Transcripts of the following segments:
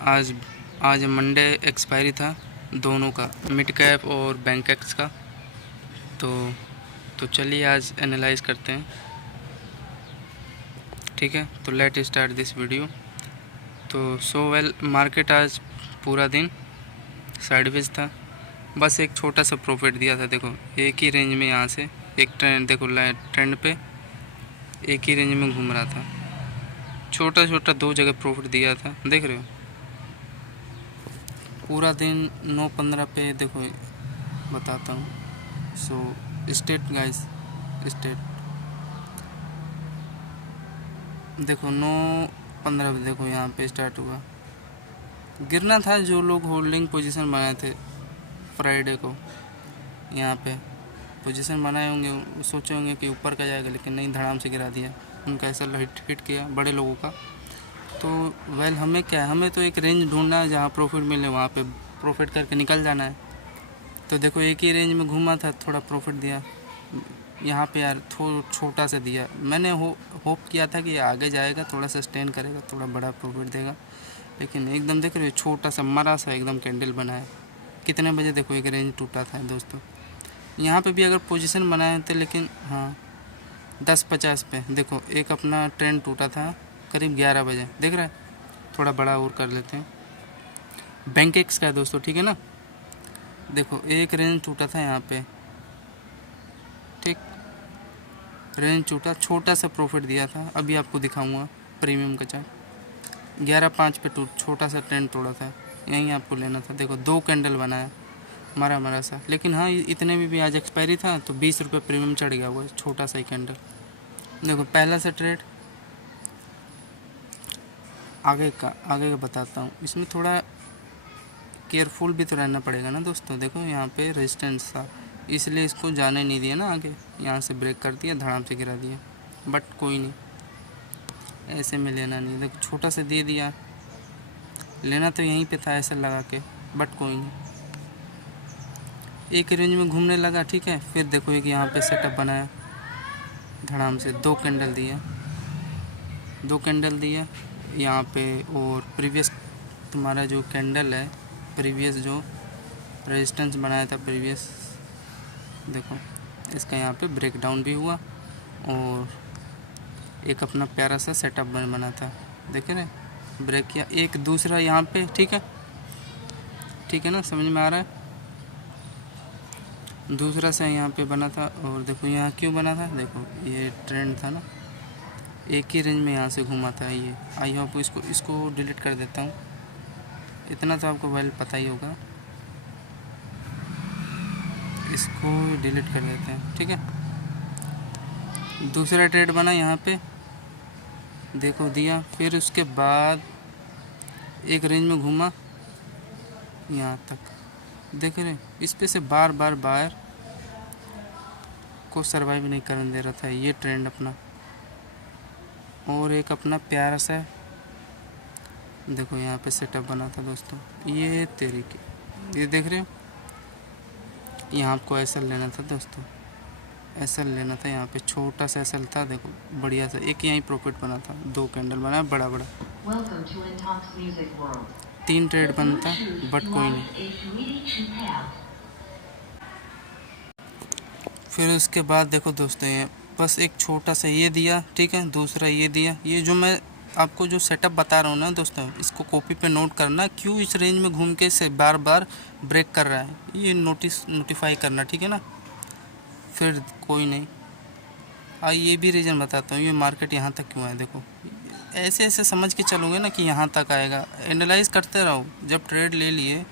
आज आज Monday expiry था दोनों का, मिड कैप और बैंक एक्स का। तो चलिए आज एनालाइज करते हैं, ठीक है। तो लेट स्टार्ट दिस वीडियो। तो वेल मार्केट आज पूरा दिन साइडवेज था, बस एक छोटा सा प्रॉफिट दिया था। देखो एक ही रेंज में, यहाँ से एक ट्रेंड, देखो ट्रेंड पे एक ही रेंज में घूम रहा था, छोटा छोटा दो जगह प्रॉफिट दिया था, देख रहे हो। पूरा दिन 9:15 पे देखो बताता हूँ। स्टेट गाइस, स्टेट देखो 9:15 पे देखो यहाँ पे स्टार्ट हुआ, गिरना था। जो लोग होल्डिंग पोजीशन बनाए थे फ्राइडे को, यहाँ पे पोजीशन बनाए होंगे, सोचे होंगे कि ऊपर का जाएगा, लेकिन नहीं, धड़ाम से गिरा दिया। उनका ऐसा हिट किया बड़े लोगों का। तो वेल हमें क्या है, हमें तो एक रेंज ढूंढना है जहाँ प्रॉफिट मिले, वहाँ पे प्रॉफिट करके निकल जाना है। तो देखो एक ही रेंज में घूमा था, थोड़ा प्रॉफिट दिया यहाँ पे यार, छोटा सा दिया। मैंने होप किया था कि आगे जाएगा, थोड़ा सस्टेन करेगा, थोड़ा बड़ा प्रॉफिट देगा, लेकिन एकदम देख रहे हो छोटा सा मरा सा एकदम कैंडल बनाया। कितने बजे देखो एक रेंज टूटा था दोस्तों। यहाँ पे भी अगर पोजीशन बनाए थे, लेकिन हाँ 10:50 पे देखो एक अपना ट्रेंड टूटा था करीब 11 बजे, देख रहा है। थोड़ा बड़ा और कर लेते हैं। बैंक एक्स का है दोस्तों, ठीक है ना। देखो एक रेंज टूटा था यहाँ पे, ठीक, रेंज टूटा, छोटा सा प्रॉफिट दिया था। अभी आपको दिखाऊंगा प्रीमियम का चार्ट। 11:05 पे छोटा सा ट्रेंड तोड़ा था, यहीं आपको लेना था। देखो दो कैंडल बनाया, मरा सा, लेकिन हाँ इतने में भी आज एक्सपायरी था तो 20 रुपये प्रीमियम चढ़ गया वो छोटा सा ही कैंडल। देखो पहला सा ट्रेड आगे का बताता हूँ। इसमें थोड़ा केयरफुल भी तो रहना पड़ेगा ना दोस्तों। देखो यहाँ पे रेजिस्टेंस था, इसलिए इसको जाने नहीं दिया ना आगे, यहाँ से ब्रेक कर दिया, धड़ाम से गिरा दिया। बट कोई नहीं, ऐसे में लेना नहीं। देखो छोटा सा दे दिया, लेना तो यहीं पे था ऐसा लगा के, बट कोई नहीं। एक रेंज में घूमने लगा, ठीक है। फिर देखो एक यहाँ पे सेटअप बनाया, धड़ाम से दो कैंडल दिया यहाँ पे। और प्रीवियस तुम्हारा जो कैंडल है, प्रीवियस जो रेजिस्टेंस बनाया था प्रीवियस, देखो इसका यहाँ पे ब्रेकडाउन भी हुआ और एक अपना प्यारा सा सेटअप बना था, देख रहे, ब्रेक किया। एक दूसरा यहाँ पे, ठीक है ना, समझ में आ रहा है। दूसरा सा यहाँ पे बना था, और देखो यहाँ क्यों बना था, देखो ये ट्रेंड था ना, एक ही रेंज में यहाँ से घूमा था ये। आई होप इसको डिलीट कर देता हूँ, इतना तो आपको वेल पता ही होगा। इसको डिलीट कर देते हैं, ठीक है। दूसरा ट्रेड बना यहाँ पे, देखो दिया। फिर उसके बाद एक रेंज में घूमा यहाँ तक, देख रहे, इस पे से बार बार को सरवाइव नहीं करने दे रहा था ये ट्रेंड अपना। और एक अपना प्यारा सा देखो यहाँ पे सेटअप बना था दोस्तों, ये तरीके, ये देख रहे हो। यहाँ आपको ऐसा लेना था दोस्तों, ऐसा लेना था। यहाँ पे छोटा सा ऐसा था, देखो बढ़िया सा एक यहीं प्रॉफिट बना था, दो कैंडल बना बड़ा 3 ट्रेड बनता, बट कोई नहीं। फिर उसके बाद देखो दोस्तों, ये बस एक छोटा सा ये दिया, ठीक है। दूसरा ये दिया। ये जो मैं आपको जो सेटअप बता रहा हूँ ना दोस्तों, इसको कॉपी पे नोट करना, क्यों इस रेंज में घूम के से बार ब्रेक कर रहा है, ये नोटिफाई करना, ठीक है ना। फिर कोई नहीं, ये भी रीज़न बताता हूँ, ये मार्केट यहाँ तक क्यों है। देखो ऐसे समझ के चलोगे ना कि यहाँ तक आएगा, एनालाइज करते रहो। जब ट्रेड ले लिए,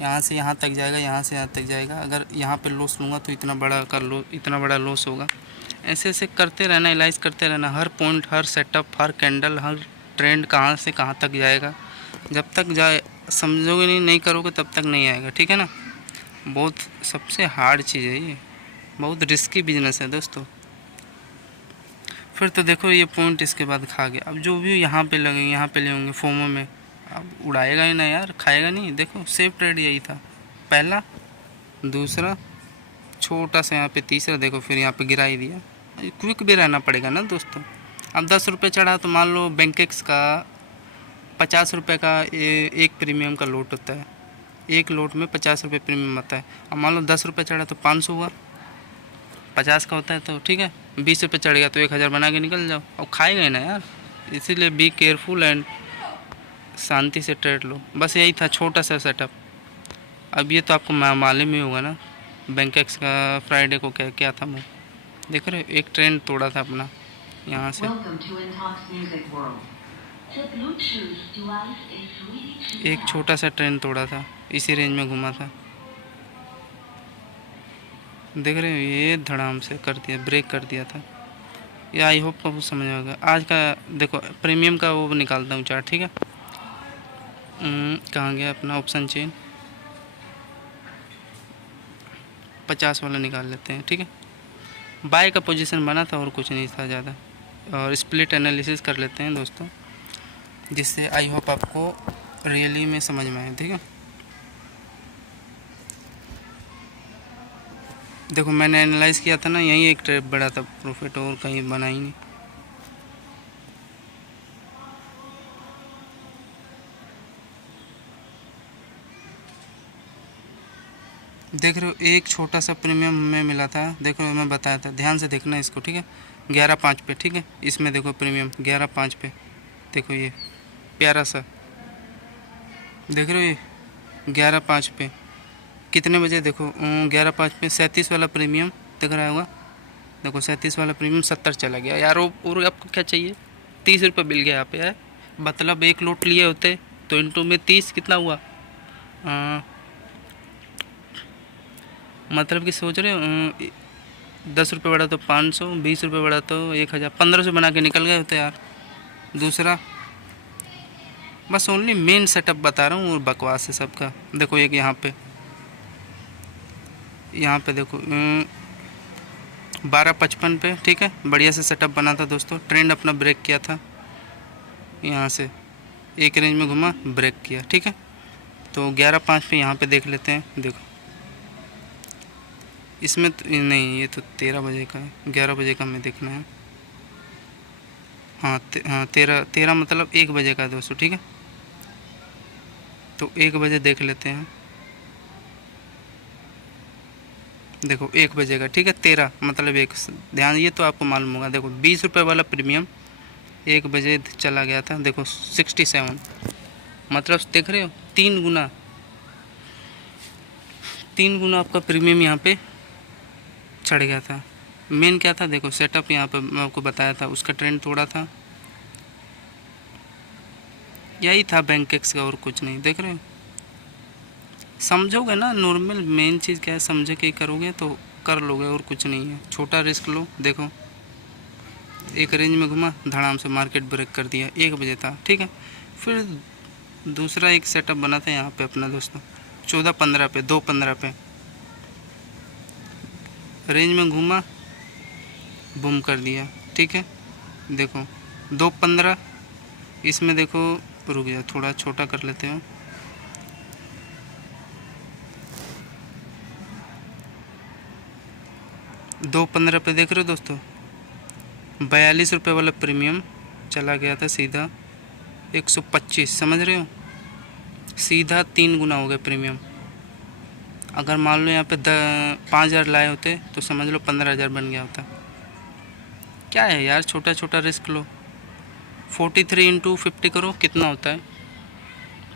यहाँ से यहाँ तक जाएगा, यहाँ से यहाँ तक जाएगा। अगर यहाँ पे लॉस लूँगा तो इतना बड़ा लॉस होगा। ऐसे करते रहना, एनालाइज करते रहना, हर पॉइंट, हर सेटअप, हर कैंडल, हर ट्रेंड कहाँ से कहाँ तक जाएगा। जब तक जाए समझोगे नहीं करोगे तब तक नहीं आएगा, ठीक है ना। बहुत सबसे हार्ड चीज़ है ये, बहुत रिस्की बिजनेस है दोस्तों। फिर तो देखो ये पॉइंट इसके बाद खा गया। अब जो भी यहाँ पे लगे, यहाँ पे ले होंगे फोमो में, अब उड़ाएगा ही ना यार, खाएगा नहीं। देखो सेफ ट्रेड यही था, पहला, दूसरा, छोटा सा यहाँ पे तीसरा, देखो फिर यहाँ पे गिरा ही दिया। क्विक भी रहना पड़ेगा ना दोस्तों। अब 10 रुपये चढ़ा तो मान लो बैंक एक्स का ₹50 का एक प्रीमियम का लोट होता है। एक लोट में ₹50 प्रीमियम आता है। अब मान लो ₹10 चढ़ा तो 500 हुआ, 50 का होता है तो ठीक है। ₹20 चढ़ गया तो 1000 बना के निकल जाओ। अब खाएगा ना यार, इसीलिए बी केयरफुल एंड शांति से ट्रेड लो। बस यही था छोटा सा सेटअप। अब ये तो आपको मालूम ही होगा ना बैंकेक्स का फ्राइडे को क्या क्या था। मैं देख रहे हो एक ट्रेंड तोड़ा था अपना यहाँ से, एक छोटा सा ट्रेंड तोड़ा था, इसी रेंज में घुमा था। देख रहे हो ये धड़ाम से कर दिया, ब्रेक कर दिया था। ये आई होप आपको समझ में आएगा। आज का देखो प्रीमियम का वो निकालता हूँ चार्ट, ठीक है। कहाँ गया अपना ऑप्शन चेन, 50 वाला निकाल लेते हैं, ठीक है। बाय का पोजीशन बना था और कुछ नहीं था ज़्यादा। और स्प्लिट एनालिसिस कर लेते हैं दोस्तों, जिससे आई होप आपको रियली में समझ में आए, ठीक है। देखो मैंने एनालाइज किया था ना, यहीं एक ट्रेड बड़ा था प्रॉफिट, और कहीं बना ही नहीं। देख रहे हो एक छोटा सा प्रीमियम में मिला था, देखो मैं बताया था, ध्यान से देखना इसको, ठीक है। 11.5 पे, ठीक है। इसमें देखो प्रीमियम 11.5 पे, देखो ये प्यारा सा, देख रहे हो ये 11.5 पे कितने बजे, देखो 11.5 पे 37 वाला प्रीमियम दिख रहा होगा। देखो 37 वाला प्रीमियम 70 चला गया यार। और आपको क्या चाहिए, ₹30 मिल गया यहाँ पे यार। मतलब एक लोट लिए होते तो इंटू में 30 कितना हुआ, मतलब कि सोच रहे हो ₹10 बढ़ा तो 500, ₹20 बढ़ा तो 1000, 1500 बना के निकल गए होते यार। दूसरा बस ओनली मेन सेटअप बता रहा हूँ और बकवास है सबका। देखो एक यहाँ पे देखो 12.55 पे, ठीक है। बढ़िया से सेटअप बना था दोस्तों, ट्रेंड अपना ब्रेक किया था, यहाँ से एक रेंज में घुमा ब्रेक किया, ठीक है। तो 11.5 पे यहाँ पे देख लेते हैं। देखो इसमें तो नहीं, ये तो 13 बजे का है, 11 बजे का हमें देखना है। हाँ 13 मतलब 1 बजे का है दोस्तों, ठीक है। तो 1 बजे देख लेते हैं। देखो 1 बजे का, ठीक है। 13 मतलब 1, ध्यान, ये तो आपको मालूम होगा। देखो ₹20 वाला प्रीमियम 1 बजे चला गया था, देखो 67, मतलब देख रहे हो 3 गुना आपका प्रीमियम यहाँ पे चढ़ गया था। मेन क्या था, देखो सेटअप यहाँ पे मैं आपको बताया था, उसका ट्रेंड तोड़ा था, यही था बैंकेक्स का और कुछ नहीं। देख रहे हो, समझोगे ना, नॉर्मल मेन चीज़ क्या है, समझे के करोगे तो कर लोगे और कुछ नहीं है। छोटा रिस्क लो। देखो एक रेंज में घुमा, धड़ाम से मार्केट ब्रेक कर दिया, 1 बजे था, ठीक है। फिर दूसरा एक सेटअप बना था यहाँ पे अपना दोस्तों 14.15 पे, 2.15 पे रेंज में घूमा, बूम कर दिया, ठीक है। देखो 2.15, इसमें देखो रुक गया, थोड़ा छोटा कर लेते हैं। $2.15 पे देख रहे हो दोस्तों, ₹42 वाला प्रीमियम चला गया था सीधा 125, समझ रहे हो, सीधा 3 गुना हो गया प्रीमियम। अगर मान लो यहाँ पे 5,000 लाए होते तो समझ लो 15,000 बन गया होता। क्या है यार, छोटा छोटा रिस्क लो। 43 इंटू 50 करो, कितना होता है,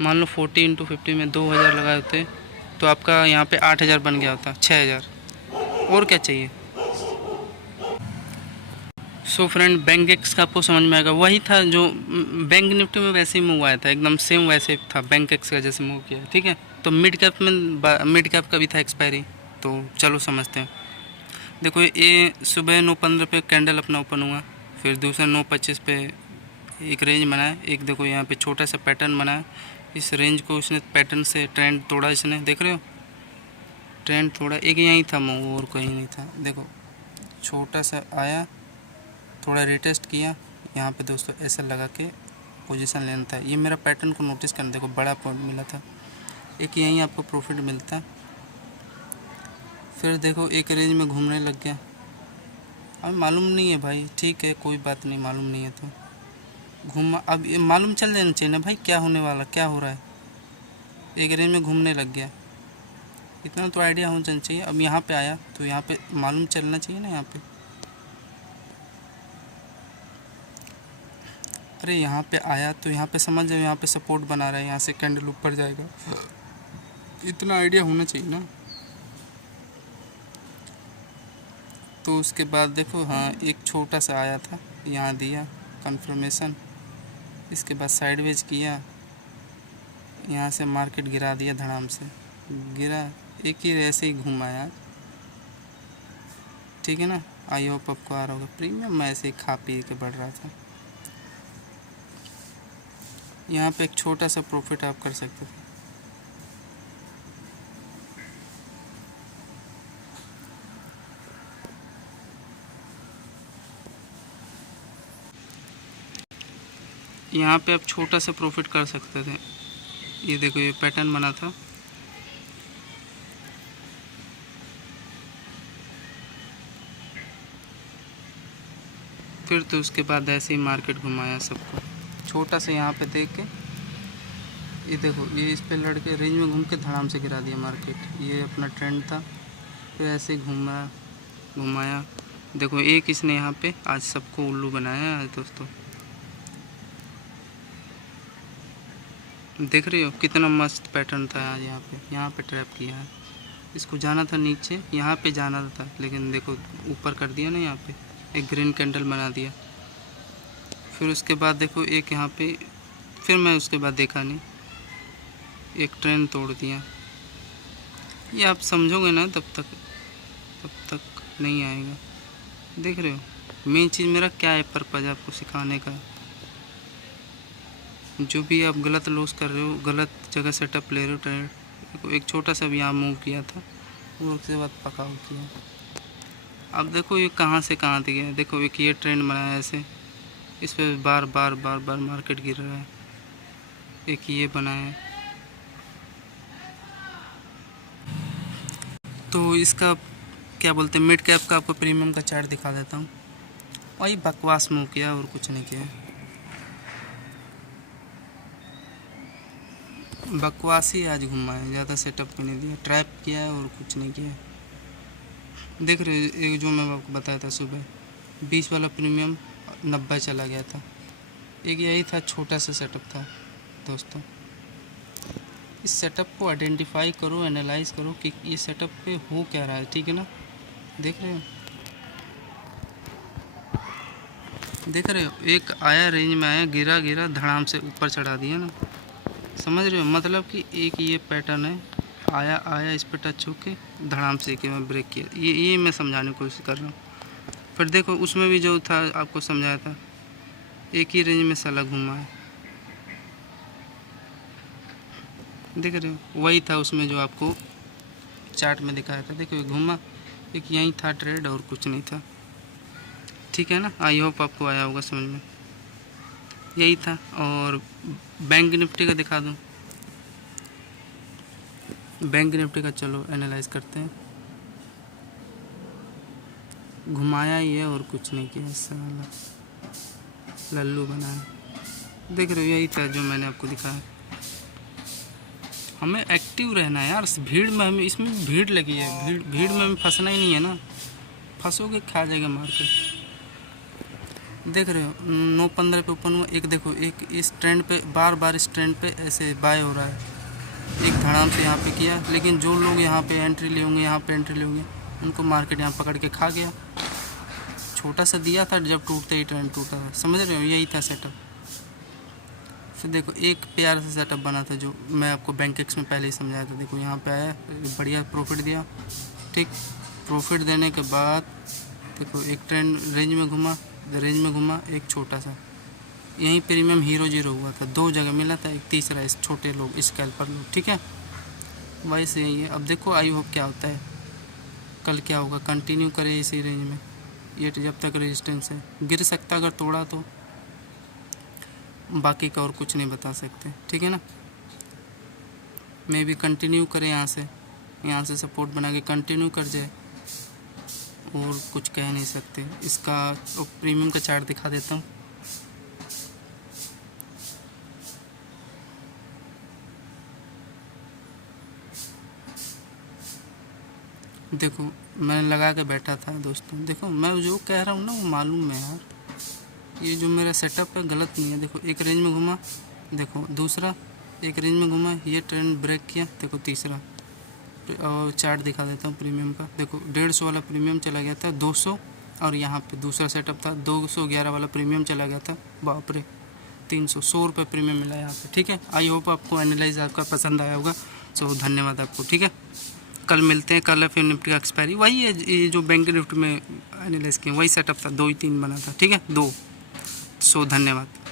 मान लो 40 इंटू 50 में 2,000 लगाए होते तो आपका यहाँ पे 8,000 बन गया होता, 6,000, और क्या चाहिए। सो फ्रेंड बैंकेक्स का आपको समझ में आएगा, वही था जो बैंक निफ्टी में वैसे ही मूव आया था, एकदम सेम वैसे था बैंकेक्स का जैसे मूव किया, ठीक है। तो मिड कैप का भी था एक्सपायरी, तो चलो समझते हैं। देखो ये सुबह 9:15 पे कैंडल अपना ओपन हुआ, फिर दूसरा 9:25 पे एक रेंज बनाया, एक देखो यहाँ पे छोटा सा पैटर्न बनाया, इस रेंज को उसने पैटर्न से ट्रेंड तोड़ा इसने, देख रहे हो ट्रेंड तोड़ा, एक यहीं था मूव और कहीं नहीं था। देखो छोटा सा आया, थोड़ा रिटेस्ट किया, यहाँ पे दोस्तों ऐसा लगा के पोजीशन लेना था। ये मेरा पैटर्न को नोटिस करना, देखो बड़ा पॉइंट मिला था, एक यहीं आपको प्रॉफिट मिलता। फिर देखो एक रेंज में घूमने लग गया, अब मालूम नहीं है भाई, ठीक है कोई बात नहीं, मालूम नहीं है तो घूमा। अब ये मालूम चल जाना चाहिए ना भाई क्या होने वाला, क्या हो रहा है। एक रेंज में घूमने लग गया, इतना तो आइडिया होना चाहिए। अब यहाँ पे आया तो यहाँ पे मालूम चलना चाहिए ना यहाँ पे। अरे यहाँ पे आया तो यहाँ पे समझ जाओ, यहाँ पे सपोर्ट बना रहा है, यहाँ से कैंडल ऊपर जाएगा, इतना आइडिया होना चाहिए ना। तो उसके बाद देखो, हाँ एक छोटा सा आया था, यहाँ दिया कंफर्मेशन, इसके बाद साइडवेज किया, यहाँ से मार्केट गिरा दिया, धड़ाम से गिरा, एक ही ऐसे ही घुमाया। ठीक है ना। आई होप आपको आ रहा होगा। प्रीमियम मैं ऐसे ही खा पी के बढ़ रहा था। यहाँ पे एक छोटा सा प्रॉफिट आप कर सकते थे। यहाँ पे आप छोटा सा प्रॉफिट कर सकते थे। ये देखो ये पैटर्न बना था, फिर तो उसके बाद ऐसे ही मार्केट घुमाया सबको, छोटा सा यहाँ पे देख के। ये देखो ये इस पे लड़के रेंज में घूम के धड़ाम से गिरा दिया मार्केट। ये अपना ट्रेंड था, फिर ऐसे ही घुमाया। देखो एक इसने यहाँ पे आज सबको उल्लू बनाया है दोस्तों। देख रहे हो कितना मस्त पैटर्न था आज। यहाँ पे ट्रैप किया है। इसको जाना था नीचे, यहाँ पे जाना था, लेकिन देखो ऊपर कर दिया ना, यहाँ पे एक ग्रीन कैंडल बना दिया। फिर उसके बाद देखो एक यहाँ पे, फिर मैं उसके बाद देखा नहीं, एक ट्रेंड तोड़ दिया। ये आप समझोगे ना तब तक नहीं आएगा। देख रहे हो मेन चीज़ मेरा क्या है, पर्पज़ आपको सिखाने का। जो भी आप गलत लॉस कर रहे हो, गलत जगह सेटअप ले रहे हो ट्रेड। एक छोटा सा भी यहाँ मूव किया था, और उसके बाद पकाओ किया। अब देखो ये कहाँ से कहाँ तक गया। देखो एक ये ट्रेंड बनाया ऐसे, इस पर बार बार मार्केट गिर रहा है। एक ये बनाया, तो इसका क्या बोलते हैं, मिड कैप का आपको प्रीमियम का चार्ट दिखा देता हूँ। वही बकवास मूव किया और कुछ नहीं किया, बकवास ही आज घुमा है, ज़्यादा सेटअप भी नहीं दिया, ट्रैप किया है और कुछ नहीं किया। देख रहे हो एक जो मैं आपको बताया था सुबह, 20 वाला प्रीमियम 90 चला गया था। एक यही था, छोटा सा सेटअप था दोस्तों। इस सेटअप को आइडेंटिफाई करो, एनालाइज करो कि ये सेटअप पे हो क्या रहा है। ठीक है ना। देख रहे हो एक आया, रेंज में आया, गिरा धड़ाम से ऊपर चढ़ा दिया ना। समझ रहे हो, मतलब कि एक ये पैटर्न है, आया इस पर टच होके धड़ाम से कि मैं ब्रेक किया। ये मैं समझाने की कोशिश कर रहा हूँ। फिर देखो उसमें भी जो था आपको समझाया था, एक ही रेंज में साला घूमा है। देख रहे हो वही था उसमें जो आपको चार्ट में दिखाया था। देखो घूमा, एक यही था ट्रेड और कुछ नहीं था। ठीक है ना। आई होप आपको आया होगा समझ में, यही था। और बैंक निफ्टी का दिखा दूँ। बैंक निफ्टी का चलो एनालाइज करते हैं। घुमाया ही है और कुछ नहीं किया, साला लल्लू बनाया। देख रहे हो यही था जो मैंने आपको दिखाया। हमें एक्टिव रहना है यार, भीड़ में हमें, इसमें भीड़ लगी है, भीड़ में हमें फंसना ही नहीं है ना। फंसोगे खा जाएगा मार्केट। देख रहे हो 9.15 पे ओपन हुआ। एक देखो एक इस ट्रेंड पे बार इस ट्रेंड पे ऐसे बाय हो रहा है, एक धड़ाम से यहाँ पे किया। लेकिन जो लोग यहाँ पे एंट्री ले होंगे, यहाँ पे एंट्री ले होंगे, उनको मार्केट यहाँ पकड़ के खा गया। छोटा सा दिया था, जब टूटते ही ट्रेंड टूटा था। समझ रहे हो, यही था सेटअप। फिर देखो एक प्यार से सेटअप बना था जो मैं आपको बैंक एक्स में पहले ही समझाया था। देखो यहाँ पे आया, बढ़िया प्रॉफिट दिया। ठीक, प्रॉफिट देने के बाद देखो एक ट्रेंड रेंज में घुमा, एक छोटा सा यहीं प्रीमियम हीरो जीरो हुआ था। 2 जगह मिला था, एक तीसरा इस छोटे लोग, इस कैल्पर लोग। ठीक है, वही से यही है। अब देखो आई होप क्या होता है, कल क्या होगा। कंटिन्यू करे इसी रेंज में, ये जब तक रेजिस्टेंस है। गिर सकता अगर तोड़ा तो, बाकी का और कुछ नहीं बता सकते। ठीक है ना। मे भी कंटिन्यू करें, यहाँ से सपोर्ट बना के कंटिन्यू कर जाए, और कुछ कह नहीं सकते। इसका प्रीमियम का चार्ट दिखा देता हूँ। देखो मैंने लगा के बैठा था दोस्तों, देखो मैं जो कह रहा हूँ ना वो मालूम है यार, ये जो मेरा सेटअप है गलत नहीं है। देखो एक रेंज में घुमा, देखो दूसरा एक रेंज में घुमा, ये ट्रेंड ब्रेक किया, देखो तीसरा। और चार्ट दिखा देता हूँ प्रीमियम का। देखो 150 वाला प्रीमियम चला गया था 200, और यहाँ पे दूसरा सेटअप था 211 वाला प्रीमियम चला गया था, बाप रे 100 रुपये प्रीमियम मिला यहाँ पे। ठीक है, आई होप आपको एनालाइज आपका पसंद आया होगा। सो धन्यवाद आपको। ठीक है, कल मिलते हैं। कल है फिर निफ्टी का एक्सपायरी, वही है ये जो बैंक निफ्टी में एनालाइज किया, वही सेटअप था, 2 ही 3 बना था। ठीक है, 2। सो धन्यवाद।